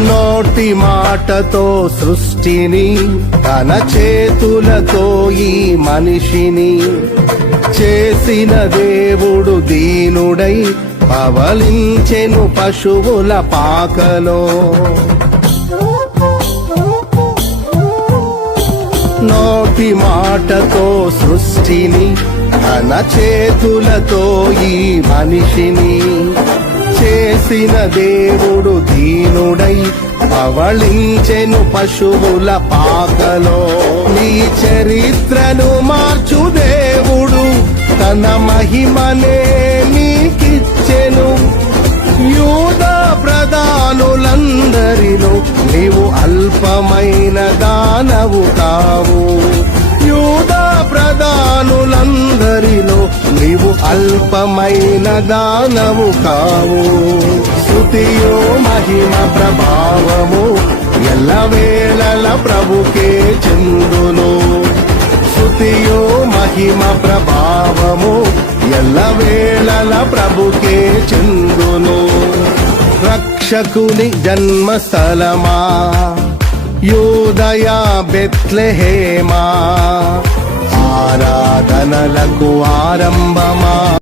నోటి మాటతో సృష్టిని తన చేతులతో ఈ మనిషిని చేసిన దేవుడు దీనుడై పవలించెను పశువుల పాకలో. నోటి మాటతో సృష్టిని తన చేతులతో ఈ మనిషిని చేసిన దేవుడు దీనుడై పవళించెను పశువుల పాకలో. నీ చరిత్రను మార్చు దేవుడు తన మహిమనే నీకిచ్చెను. యూదా ప్రధానులందరిలో నీవు అల్పమైన దానవు కావు. యూదా ప్రధానులందరిలో నీవు అల్పమైన దానవు కావు. స్తుతియో మహిమ ప్రభావము ఎల్లవేళల ప్రభుకే చెందును. స్తుతియో మహిమ ప్రభావము ఎల్లవేళల ప్రభుకే చెందును. రక్షకుని జన్మస్థలమా యూదయ బెత్లెహేమా, ఆరాధనలకు ఆరంభమా.